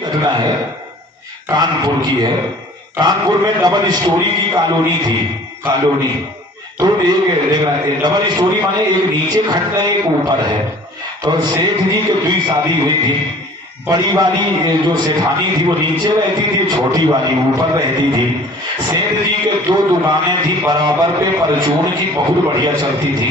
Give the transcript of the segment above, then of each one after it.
घटना है, कानपुर की है। कानपुर में डबल स्टोरी की कॉलोनी थी। कॉलोनी तो एक डबल स्टोरी माने एक नीचे खंड है, एक ऊपर है। तो सेठ जी की दुई शादी हुई थी। बड़ी वाली जो सेठानी थी वो नीचे रहती थी, छोटी वाली ऊपर रहती थी। सेठ जी के दो दुकानें थी बराबर पे, परचून की बहुत बढ़िया चलती थी।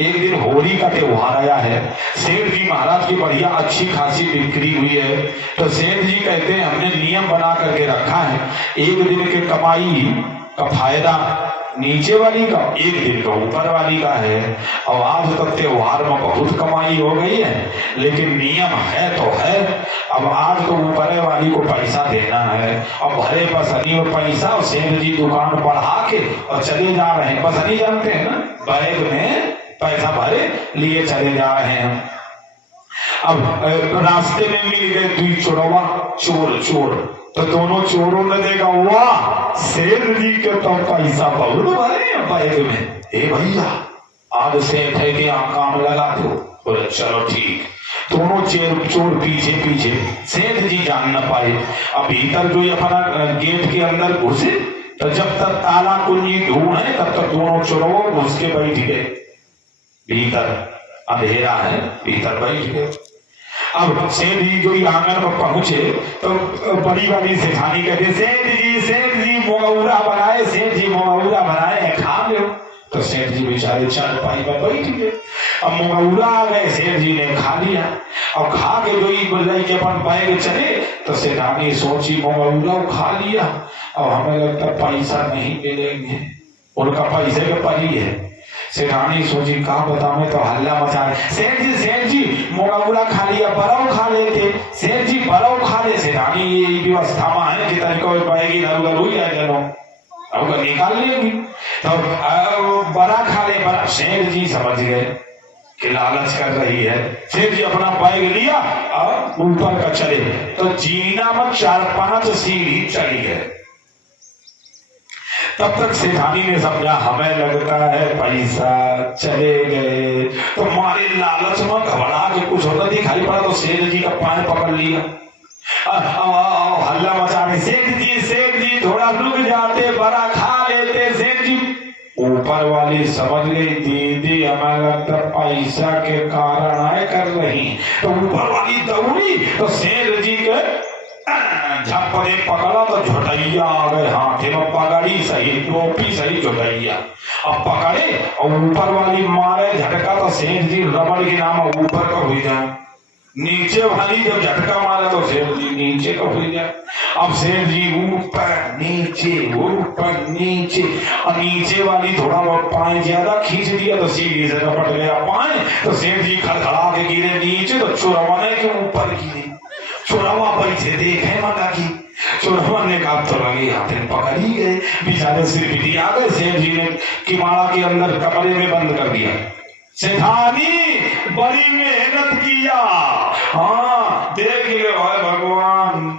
एक दिन होली का त्योहार आया है, सेठ जी महाराज की बढ़िया अच्छी खासी बिक्री हुई है। तो सेठ जी कहते हैं हमने नियम बना करके रखा है, एक दिन के कमाई का फायदा नीचे वाली का, एक दिन का ऊपर वाली का है। और आज तक त्योहार में बहुत कमाई हो गई है, लेकिन नियम है तो है। अब आज तो ऊपर वाली को पैसा देना है। अब भरे पसनी में पैसा, और सेठ जी दुकान बढ़ा के और चले जा रहे हैं। पसनी जानते हैं ना, बैग में पैसा भरे लिए चले जा रहे हैं। अब रास्ते में मिल गए दुई चोरवा, चोर। तो दोनों चोरों ने देखा, वाह सेठ जी के तो पैसा बहुत भरे हैं बैग में। ए भैया आज सेठ है कि काम लगा दो। बोले चलो ठीक। दोनों चोर पीछे सेठ जी जान न पाए। अब भीतर जो अपना गेट के अंदर घुसे, तो जब तक ताला कुंजी ढूंढे तब तक दोनों चोरों घुस के बैठ गए भीतर। अंधेरा है, भीतर बैठ गए। अब सेठ जी जो आंगन में पहुंचे तो बड़ी वाली सेठानी कहते, सेठ जी मोगौरा बनाए, सेठ जी मोगौरा बनाए, खा लो। तो सेठ जी बेचारे चारपाई पर बैठ गए। अब मोगौरा आ गए, सेठ जी ने खा लिया। और खा के जो के अपन बैग चले, तो सेठानी सोची मोगौरा खा लिया, और हमें लगता पैसा नहीं मिलेंगे, उनका पैसे के परी है। सेठानी सोची कहा बताओ, तो हल्ला मचा रहे, सेठ जी मोगौरा खा लिया, बरौ खा लेते। सेठ जी बरौ खा ले। सेठानी ये व्यवस्था में है कि तरीका पाएगी इधर हुई है, चलो अब निकाल लेंगी। तो बड़ा खा ले, बड़ा। सेठ जी समझ गए कि लालच कर रही है। सेठ जी अपना बैग लिया और ऊपर का चले। तो जीना में 4-5 सीढ़ी चली गए। तब तक सेठानी ने समझा हमें लगता है पैसा, चले गए। तो मारे लालच में घबरा के कुछ होता दिखाई पड़ा, तो सेठ जी का पाय पकड़ लिया। हल्ला मचा रहे, सेठ जी थोड़ा रुक जाते, बड़ा खा लेते। सेठ जी ऊपर वाली समझ गई, दीदी हमें लगता पैसा के कारण आए कर रही। तो ऊपर वाली दौड़ी, तो सेठ जी के झपड़े पकड़ा, तो झोटैया आ गए हाथ में, पगड़ी सही, टोपी सही, झोटैया। अब पकड़े और ऊपर वाली मारे झटका, तो सेठ जी रबड़ के नाम ऊपर का हुई जाए। नीचे वाली जब झटका मारा तो सेठ जी नीचे का हुई जाए। अब सेठ जी ऊपर नीचे, और नीचे वाली थोड़ा बहुत पाए ज्यादा खींच दिया, तो सीढ़ी से रपट गया पाए। तो सेठ जी खड़खड़ा के गिरे नीचे, तो चोरवाने के ऊपर गिरे। चोरवा बैठे देखे माता की। चोरवा ने कहा तो लगे हाथ में पकड़ ही गए, बेचारे सिर पिटी आ गए। सेठ जी ने किवाड़ा के अंदर कमरे में बंद कर दिया। सेठानी बड़ी मेहनत किया, हाँ देख ले भाई भगवान,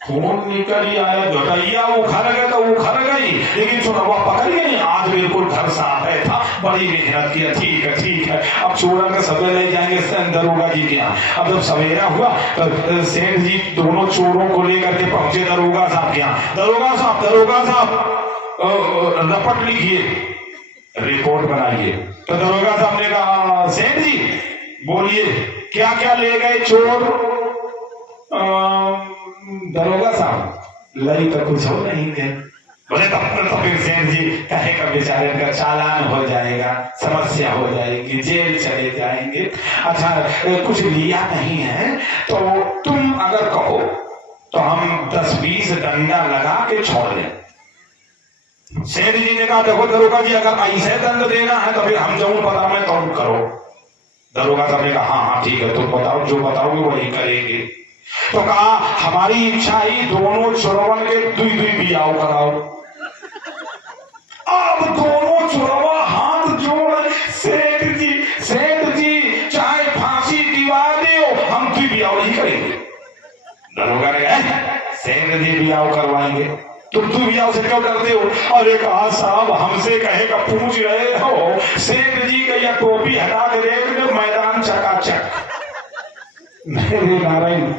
खून निकल आया, झोटैया उखड़ गए तो उखड़ गई, लेकिन चोरवा पकड़ गई। आज बिल्कुल घर साफ है था, बड़ी मेहनत किया। ठीक है। अब चोरा के सवेरे ले जाएंगे दरोगा जी के यहाँ। अब जब सवेरा हुआ तो सेठ जी दोनों चोरों को लेकर के पहुंचे दरोगा साहब के यहाँ। दरोगा साहब रपट लिखिए, रिपोर्ट बनाइए। तो दरोगा साहब ने कहा, सेठ जी बोलिए क्या क्या ले गए चोर? दरोगा साहब लई तो कुछ हो नहीं थे। बोले तो फिर सेठ जी कहेगा बेचारे का चालान हो जाएगा, समस्या हो जाएगी, जेल चले जाएंगे। अच्छा कुछ लिया नहीं है तो तुम अगर कहो तो हम 10-20 डंडा लगा के छोड़ दें। सेठ जी ने कहा देखो दरोगा जी, अगर ऐसे दंड देना है तो फिर हम जो पता मैं कौन करो। दरोगा साहब ने कहा हाँ ठीक है, तुम बताओ, जो बताओगे वही करेंगे। तो कहा हमारी इच्छा ही दोनों चोरवन के दुई बियाह कराओ। अब दोनों चोरवा हाथ जोड़, सेठ जी चाहे फांसी दिवा दो, हम दुई बियाह नहीं करेंगे। दरोगा ने कहा सेठ जी बियाह करवाएंगे, तुम बियाह से क्यों डरते हो? अरे कहा साहब हमसे कहेगा पूछ रहे हो, सेठ जी का यह टोपी हटा के देख लो, मैदान चकाचक। नारायण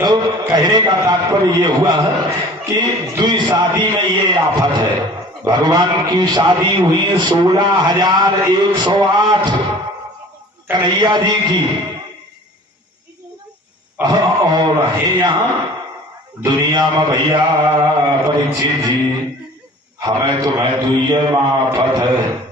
तो कहने का तात्पर्य ये हुआ कि दुई शादी में ये आफत है। भगवान की शादी हुई 16,108 कन्हैया जी की, और है यहाँ दुनिया में भैया परीक्षित जी, हमें तुम्हें दुइये में आफत है।